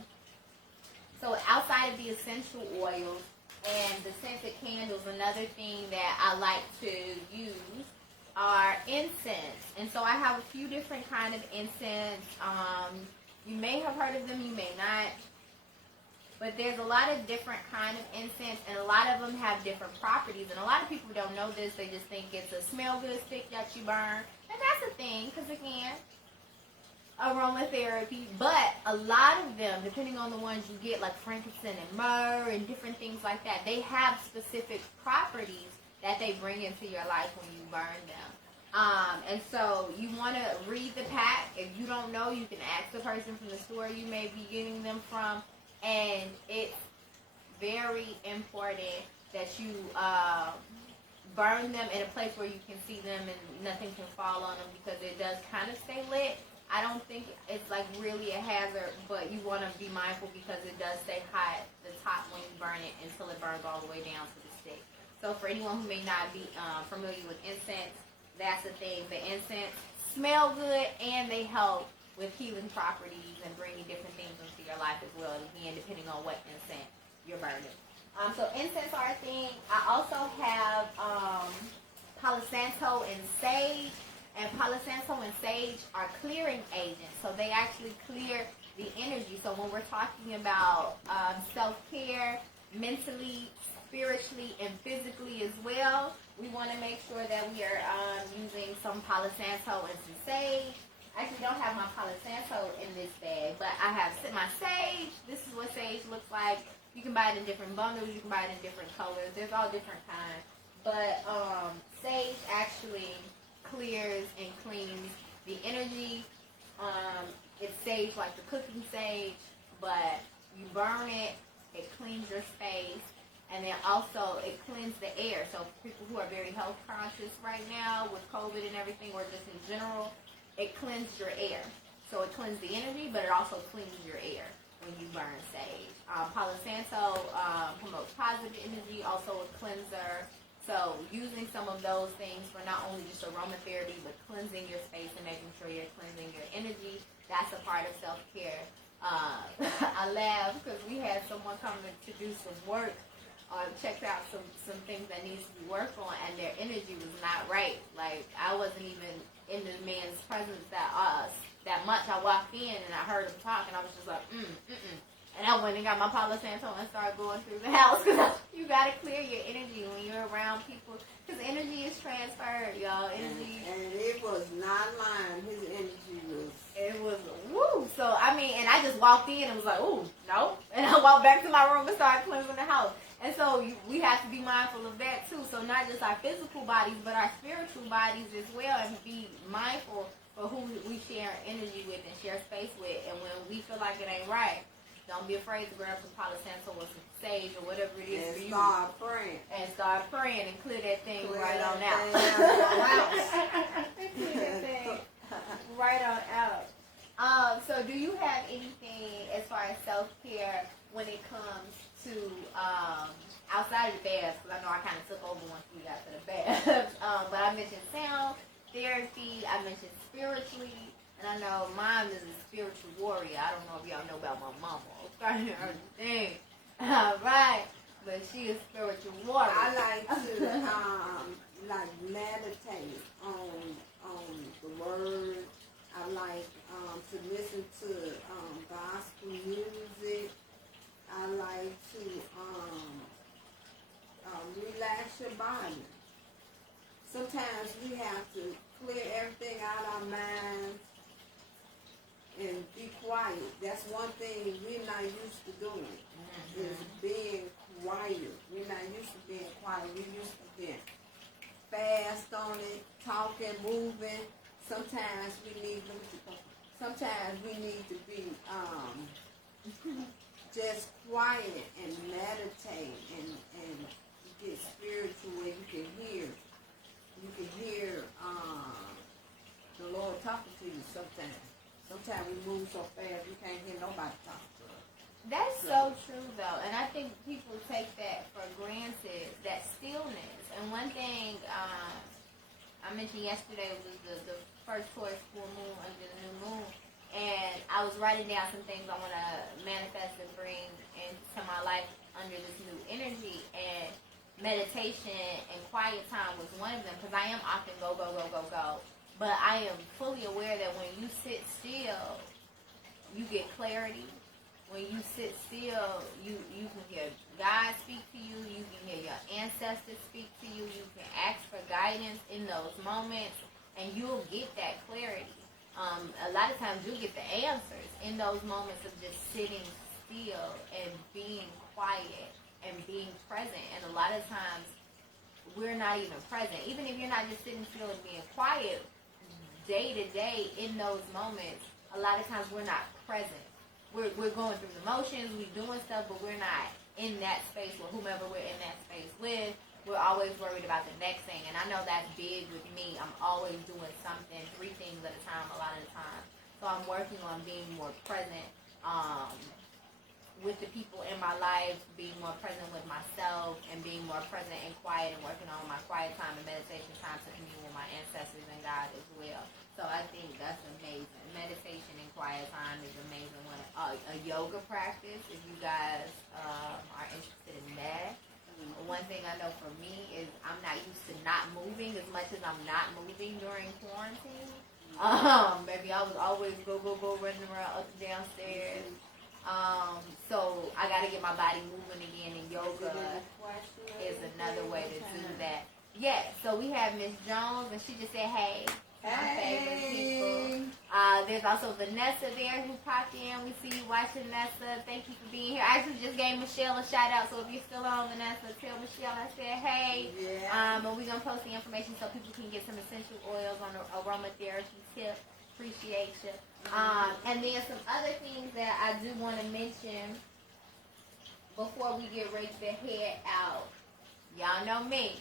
So outside of the essential oils and the scented candles, another thing that I like to use are incense. And so I have a few different kind of incense. You may have heard of them, you may not. But there's a lot of different kind of incense, and a lot of them have different properties. And a lot of people don't know this. They just think it's a smell good stick that you burn. And that's a thing, because again, aromatherapy, but a lot of them, depending on the ones you get, like frankincense and myrrh and different things like that, they have specific properties that they bring into your life when you burn them. And so you want to read the pack. If you don't know, you can ask the person from the store you may be getting them from. And it's very important that you burn them in a place where you can see them and nothing can fall on them, because it does kind of stay lit. I don't think it's like really a hazard, but you want to be mindful because it does stay hot at the top when you burn it until it burns all the way down to the stick. So for anyone who may not be familiar with incense, that's the thing. The incense smell good and they help with healing properties and bringing different things into your life as well. Again, depending on what incense you're burning. So incense are a thing. I also have Palo Santo and sage. And Palo Santo and sage are clearing agents. So they actually clear the energy. So when we're talking about self-care, mentally, spiritually, and physically as well, we want to make sure that we are using some Palo Santo and some sage. I actually don't have my Palo Santo in this bag, but I have my sage. This is what sage looks like. You can buy it in different bundles. You can buy it in different colors. There's all different kinds. But sage actually clears and cleans the energy. It's sage like the cooking sage, but you burn it, it cleans your space, and then also it cleans the air. So people who are very health conscious right now with COVID and everything, or just in general, it cleans your air. So it cleans the energy, but it also cleans your air when you burn sage. Palo Santo promotes positive energy, also a cleanser. So using some of those things for not only just aromatherapy, but cleansing your space and making sure you're cleansing your energy, that's a part of self-care. I laugh because we had someone come to do some work, checked out some things that needs to be worked on, and their energy was not right. Like, I wasn't even in the man's presence that much. I walked in and I heard him talk, and I was just like, And I went and got my Palo Santo and started going through the house, because you got to clear your energy when you're around people, because energy is transferred, y'all. Energy. And it was not lying. His energy was. It was, woo. So, I mean, and I just walked in and was like, ooh, no. And I walked back to my room and started cleansing the house. And so we have to be mindful of that too. So not just our physical bodies, but our spiritual bodies as well, and be mindful for who we share energy with and share space with. And when we feel like it ain't right, don't be afraid to grab some Palo Santo or some sage or whatever it is for you. Start praying. And start praying and clear that thing right on out. Clear that thing right on out. So do you have anything as far as self-care when it comes to outside of the baths? Because I know I kind of took over once we got to the baths. But I mentioned sound therapy. I mentioned spiritually. And I know mom is a spiritual warrior. I don't know if y'all know about my mama. I'm starting to thing. Right. But she is a spiritual warrior. I like to meditate on the word. I like to listen to gospel music. I like to relax your body. Sometimes we have to clear everything out of our minds and be quiet. That's one thing we're not used to doing, is being quiet. We're not used to being quiet. We're used to being fast on it, talking, moving. Sometimes we need to be just quiet and meditate and get spiritual, where you can hear the Lord talking to you sometimes. Sometimes we move so fast we can't hear nobody talk to us. That's so true, though. And I think people take that for granted, that stillness. And one thing I mentioned yesterday was the first Taurus full moon under the new moon. And I was writing down some things I want to manifest and bring into my life under this new energy. And meditation and quiet time was one of them, because I am often go. But I am fully aware that when you sit still, you get clarity. When you sit still, you can hear God speak to you. You can hear your ancestors speak to you. You can ask for guidance in those moments, and you'll get that clarity. A lot of times you get the answers in those moments of just sitting still and being quiet and being present. And a lot of times we're not even present. Even if you're not just sitting still and being quiet, day to day in those moments, a lot of times we're not present. We're going through the motions, we're doing stuff, but we're not in that space with whomever we're in that space with. We're always worried about the next thing. And I know that's big with me. I'm always doing something, 3 things at a time, a lot of the time. So I'm working on being more present with the people in my life, being more present with myself, and being more present and quiet, and working on my quiet time and meditation time to commune with my ancestors and God as well. So I think that's amazing. Meditation and quiet time is amazing. A yoga practice, if you guys are interested in that. One thing I know for me is I'm not used to not moving as much as I'm not moving during quarantine. Maybe I was always go, running around up and downstairs. So I got to get my body moving again, and yoga is another way to do that. Yeah, so we have Miss Jones, and she just said, hey. My favorite people. There's also Vanessa there who popped in. We see you watching, Vanessa. Thank you for being here. I actually just gave Michelle a shout out, so if you're still on, Vanessa, tell Michelle I said hey. Yeah. And we're going to post the information so people can get some essential oils on the aromatherapy tip. Appreciate you. And then some other things that I do want to mention before we get ready to head out. Y'all know me.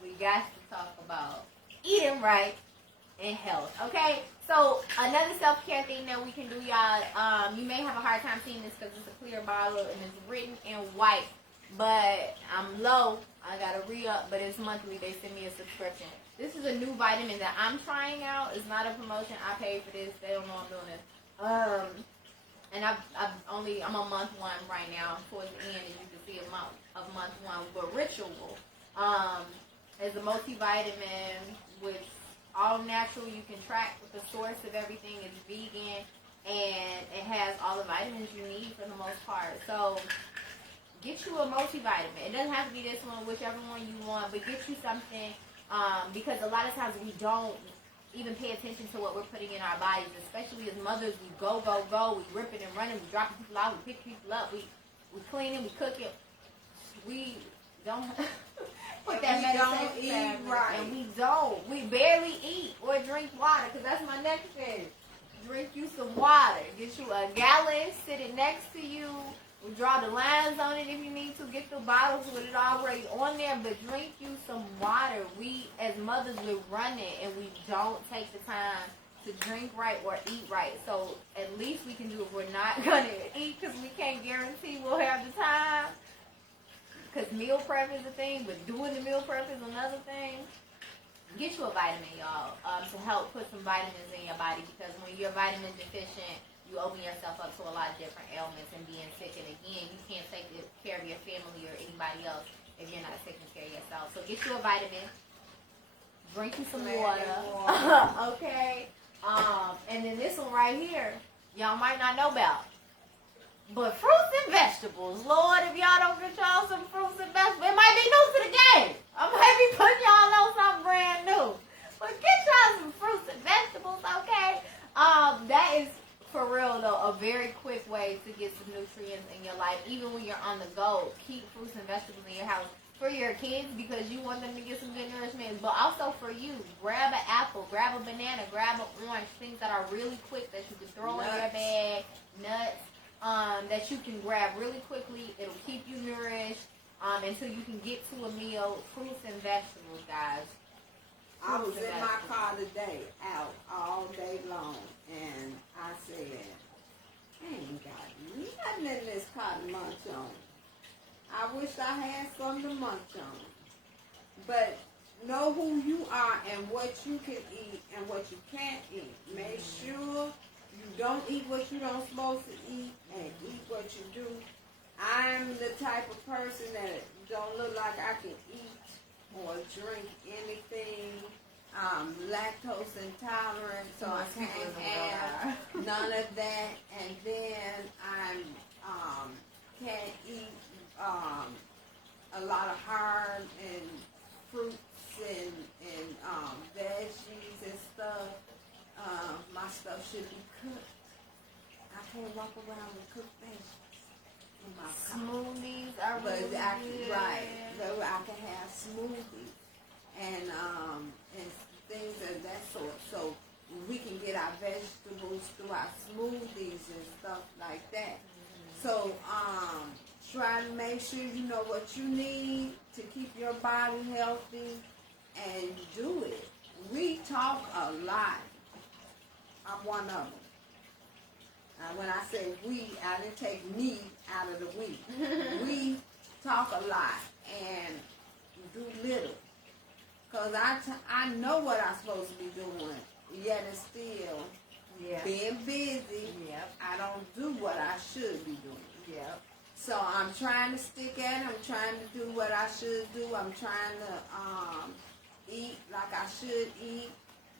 We got to talk about eating right and health, okay? So another self-care thing that we can do, y'all, you may have a hard time seeing this because it's a clear bottle and it's written in white, but I'm low. I gotta re-up, but it's monthly. They send me a subscription. This is a new vitamin that I'm trying out. It's not a promotion. I paid for this. They don't know I'm doing this. And I'm on month 1 right now, towards the end, and you can see a month of month 1. But Ritual is a multivitamin with all natural. You can track the source of everything. It's vegan, and it has all the vitamins you need for the most part. So get you a multivitamin. It doesn't have to be this one, whichever one you want, but get you something, because a lot of times we don't even pay attention to what we're putting in our bodies, especially as mothers. We go, we ripping and running, we dropping people out, we pick people up, we cleaning, we cooking. We don't put that medication right. And we barely eat or drink water, because that's my next thing. Drink you some water. Get you a gallon, sit it next to you. We draw the lines on it if you need to. Get the bottles with it already on there, but drink you some water. We, as mothers, we're running, and we don't take the time to drink right or eat right. So at least we can do it. We're not going to eat because we can't guarantee we'll have the time. Because meal prep is a thing, but doing the meal prep is another thing. Get you a vitamin, y'all, to help put some vitamins in your body, because when you're vitamin deficient, you open yourself up to a lot of different ailments and being sick. And again, you can't take care of your family or anybody else if you're not taking care of yourself. So get you a vitamin. Drink you some water. Okay? And then this one right here, y'all might not know about. But fruits and vegetables. Lord, if y'all don't get y'all some fruits and vegetables, it might be new to the game. I might be putting y'all on something brand new. But get y'all some fruits and vegetables, okay? That is, for real though, a very quick way to get some nutrients in your life. Even when you're on the go, keep fruits and vegetables in your house for your kids, because you want them to get some good nourishment, but also for you. Grab an apple, grab a banana, grab an orange, things that are really quick that you can throw in your bag, nuts, that you can grab really quickly. It'll keep you nourished until you can get to a meal. Fruits and vegetables, guys. I was in my car today, out all day long, and I said, I ain't got nothing in this car to munch on. I wish I had something to munch on. But know who you are and what you can eat and what you can't eat. Make sure you don't eat what you don't supposed to eat and eat what you do. I'm the type of person that don't look like I can eat or drink anything. I'm lactose intolerant, so I can't have none of that. And then I can't eat a lot of hard and fruits and veggies and stuff. My stomach walk around with cooked vegetables in my car. Smoothies are But really good. right, so I can have smoothies and things of that sort. So we can get our vegetables through our smoothies and stuff like that. So try to make sure you know what you need to keep your body healthy and do it. We talk a lot. I'm one of them. When I say we, I didn't take me out of the we. We talk a lot and do little. Because I know what I'm supposed to be doing, yet and still being busy, I don't do what I should be doing. So I'm trying to stick at it. I'm trying to do what I should do. I'm trying to eat like I should eat.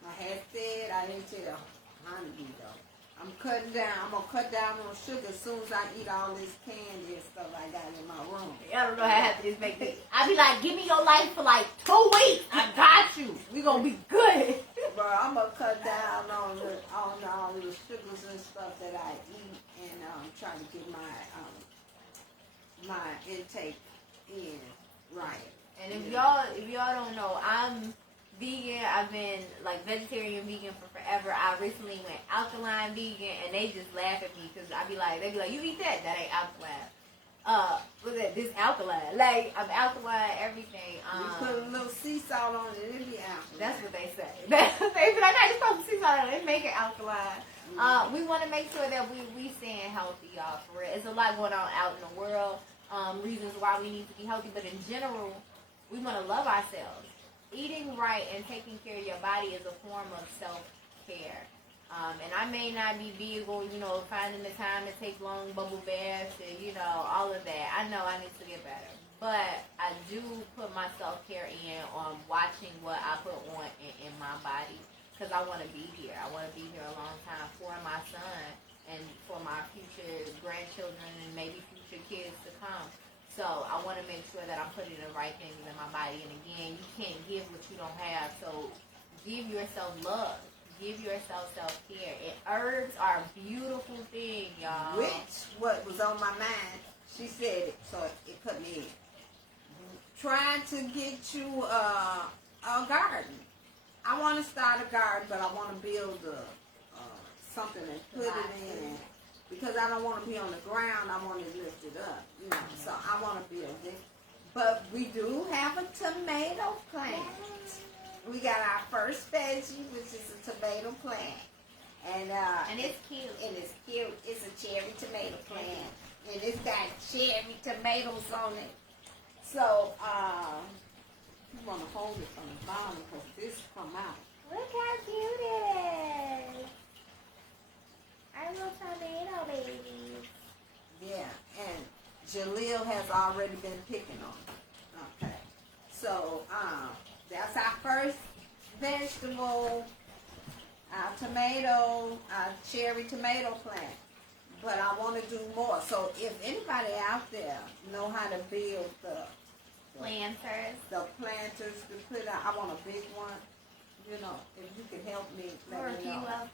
I had said I didn't tell honey though. I'm cutting down. I'm going to cut down on sugar as soon as I eat all this candy and stuff I got in my room. I don't know how happy this makes me. I be like, give me your life for like 2 weeks. I got you. We going to be good. Bro, I'm going to cut down on all the sugars and stuff that I eat and try to get my intake in right. And if y'all don't know, I'm vegan. I've been like vegetarian vegan for forever. I recently went alkaline vegan, and they just laugh at me because they be like, you eat that? That ain't alkaline. What's that? This alkaline? Like I'm alkaline everything. You put a little sea salt on it, it'll be alkaline. That's what they say. They be like, I just put sea salt on it, make it alkaline. We want to make sure that we staying healthy, y'all. For real, it's a lot going on out in the world. Reasons why we need to be healthy, but in general, we want to love ourselves. Eating right and taking care of your body is a form of self-care. And I may not be big on, finding the time to take long bubble baths and, all of that. I know I need to get better. But I do put my self-care in on watching what I put on in my body because I want to be here. I want to be here a long time for my son and for my future grandchildren and maybe future kids to come. So I want to make sure that I'm putting the right things in my body. And again, you can't give what you don't have. So give yourself love. Give yourself self-care. And herbs are a beautiful thing, y'all. What was on my mind, she said it, so it cut me in. Trying to get you a garden. I want to start a garden, but I want to build something and put it in. Because I don't want to be on the ground, I want to lift it up, So I want to build it. But we do have a tomato plant. We got our first veggie, which is a tomato plant. And it's cute. And it's cute. It's a cherry tomato plant. And it's got cherry tomatoes on it. So, you want to hold it from the bottom because this come out. Look how cute it is. Our little tomato babies. Yeah, and Jaleel has already been picking on it. Okay. So, that's our first vegetable, our tomato, our cherry tomato plant. But I want to do more. So if anybody out there know how to build the planters to put out, I want a big one. If you can help me, let me know.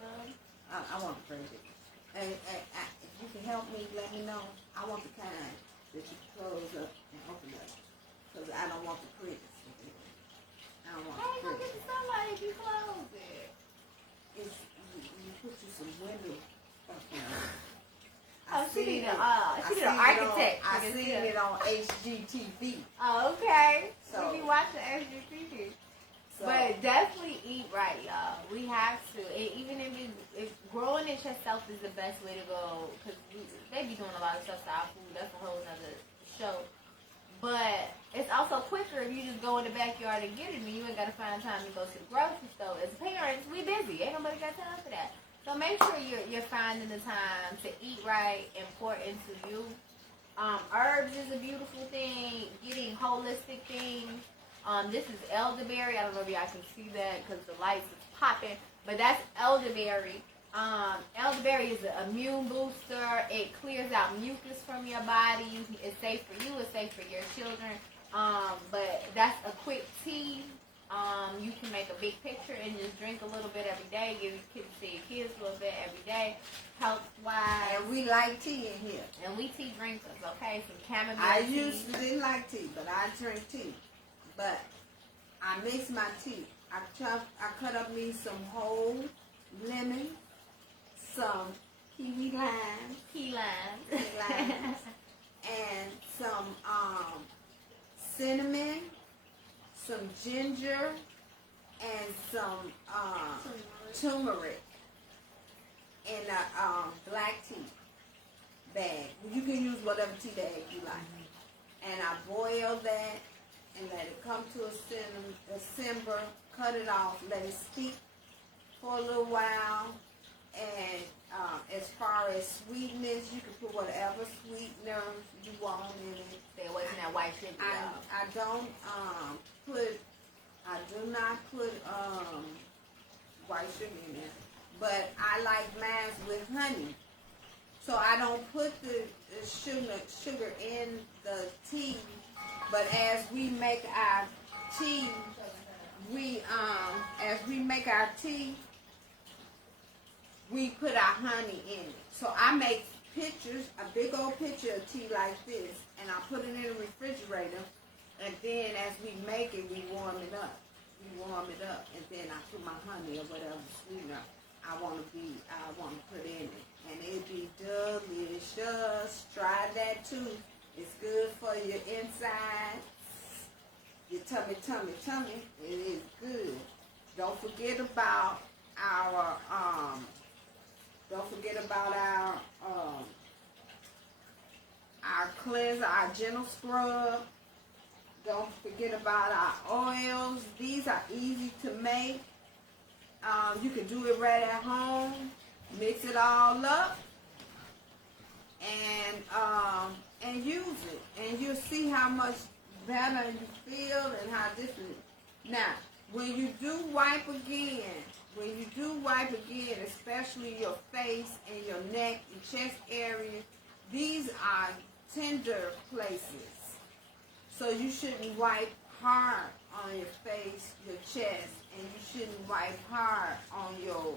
I want a pretty big. And if you can help me, let me know. I want the kind that you close up and open up. Because I don't want the critters. I don't want the critters. How you going to get to somebody if you close it? You put you some window stuff in it. She did an architect. I seen it on HGTV. Oh, okay. So we be watching HGTV. So, but definitely eat right, y'all. We have to. And even if growing it yourself is the best way to go, because they be doing a lot of stuff to our food. That's a whole nother show. But it's also quicker if you just go in the backyard and get it, and you ain't got to find time to go to the grocery store. As parents, we busy. Ain't nobody got time for that. So make sure you're finding the time to eat right and pour into you. Herbs is a beautiful thing. Getting holistic things. This is elderberry. I don't know if y'all can see that because the lights is popping. But that's elderberry. Elderberry is an immune booster. It clears out mucus from your body. It's safe for you. It's safe for your children. But that's a quick tea. You can make a big picture and just drink a little bit every day. Give your kids to your kids a little bit every day. Health-wise. And we like tea in here. And we tea drinkers, okay? Some chamomile I tea. used to didn't like tea, but I drink tea. But I mix my tea. I cut up me some whole lemon, some kiwi limes, Key limes. and some cinnamon, some ginger, and some turmeric in a black tea bag. You can use whatever tea bag you like. And I boil that and let it come to a simmer, cut it off, let it steep for a little while. And as far as sweetness, you can put whatever sweetener you want in it. There wasn't that white sugar. I do not put white sugar in there, but I like mine with honey. So I don't put the sugar in the tea, but as we make our tea, we put our honey in it. So I make pictures, a big old picture of tea like this, and I put it in the refrigerator, and then as we make it, we warm it up. And then I put my honey or whatever sweetener I want to put in it. And it'd be delicious. Try that too. It's good for your insides, your tummy. It is good. Don't forget about our cleanser, our gentle scrub. Don't forget about our oils. These are easy to make. You can do it right at home. Mix it all up and use it, and you'll see how much better you feel and how different. Now, when you do wipe again, especially your face and your neck and chest area, these are tender places. So you shouldn't wipe hard on your face, your chest, and you shouldn't wipe hard on your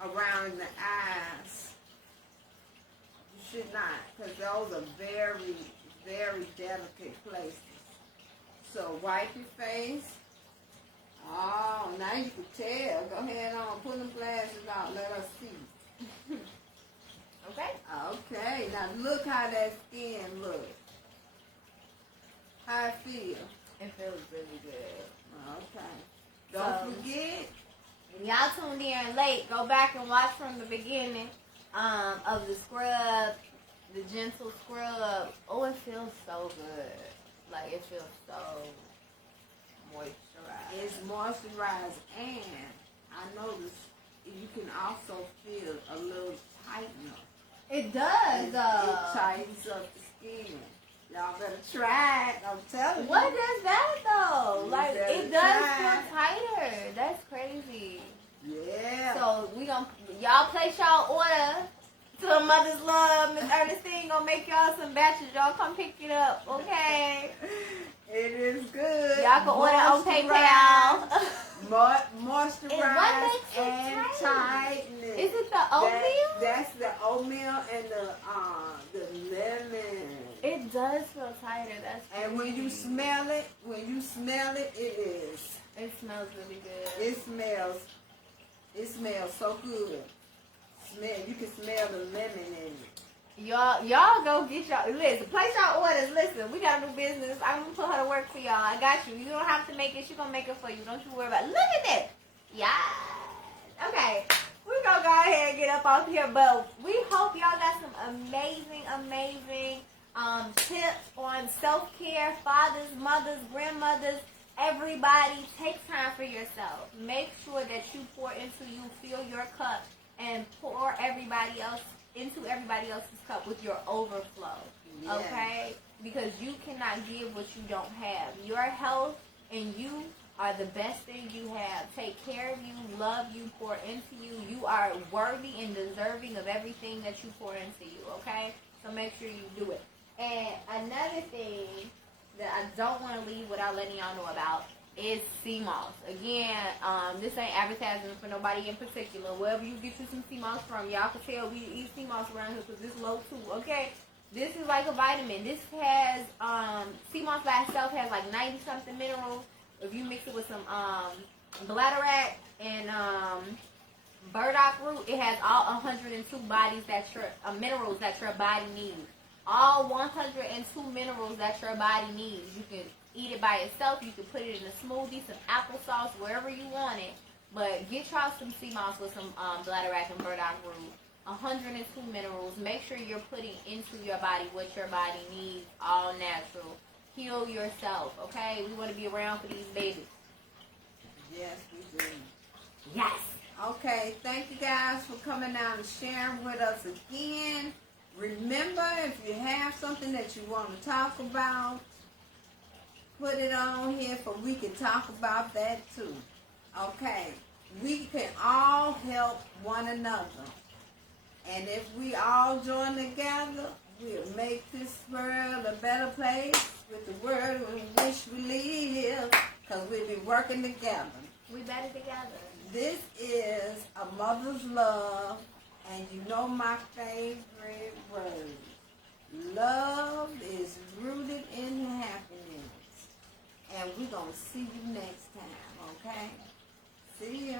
around the eyes. You should not, because those are very, very delicate places. So wipe your face. Oh, now you can tell. Go ahead on, put them glasses out. Let us see. Okay. Okay. Now look how that skin looks. How it feel? It feels really good. Okay. Don't forget. If y'all tuned in late, go back and watch from the beginning of the scrub, the gentle scrub. Oh, it feels so good. Like, it feels so moisturized. It's moisturized, and I noticed you can also feel a little tightener. It does, It though. tightens up the skin. Y'all better try it. I'm telling you. What does that, though? You Like, better it does try feel tighter. That's crazy. Yeah. So, y'all place y'all order to Mother's Love. Miss Ernestine gonna make y'all some batches. Y'all come pick it up, okay? It is good. Y'all can order on PayPal. Moisturize makes it and tighten. Is it the oatmeal? That's the oatmeal and the lemon. It does feel tighter. That's crazy. And when you smell it, it is. It smells really good. It smells so good. You can smell the lemon in it. Y'all go get y'all. Listen, place y'all orders. Listen, we gotta do business. I'm gonna put her to work for y'all. I got you. You don't have to make it. She gonna make it for you. Don't you worry about it. Look at this. Yeah. Okay. We're gonna go ahead and get up off here, but we hope y'all got some amazing tips on self-care. Fathers, mothers, grandmothers, everybody, take time for yourself. Make sure that you pour into you, fill your cup, and pour into everybody else's cup with your overflow. Yeah. Okay? Because you cannot give what you don't have. Your health and you are the best thing you have. Take care of you, love you, pour into you. You are worthy and deserving of everything that you pour into you, okay? So make sure you do it. And another thing that I don't want to leave without letting y'all know about is sea moss. Again, this ain't advertising for nobody in particular. Wherever you get you some sea moss from, y'all can tell we eat sea moss around here because it's low too, okay? This is like a vitamin. This has, sea moss by itself has like 90 something minerals. If you mix it with some bladderwrack and burdock root, it has all 102 bodies that your minerals that your body needs. All 102 minerals that your body needs. You can eat it by itself. You can put it in a smoothie, some applesauce, wherever you want it. But get y'all some sea moss with some bladderwrack and burdock root. 102 minerals. Make sure you're putting into your body what your body needs. All natural. Heal yourself, okay? We want to be around for these babies. Yes, we do. Yes. Okay, thank you guys for coming out and sharing with us again. Remember, if you have something that you want to talk about, put it on here for we can talk about that too. Okay, we can all help one another. And if we all join together, we'll make this world a better place with the world in which we live, because we'll be working together. We better together. This is A Mother's Love, and you know my favorite word. Love is rooted in happiness. And we're going to see you next time, okay? See ya.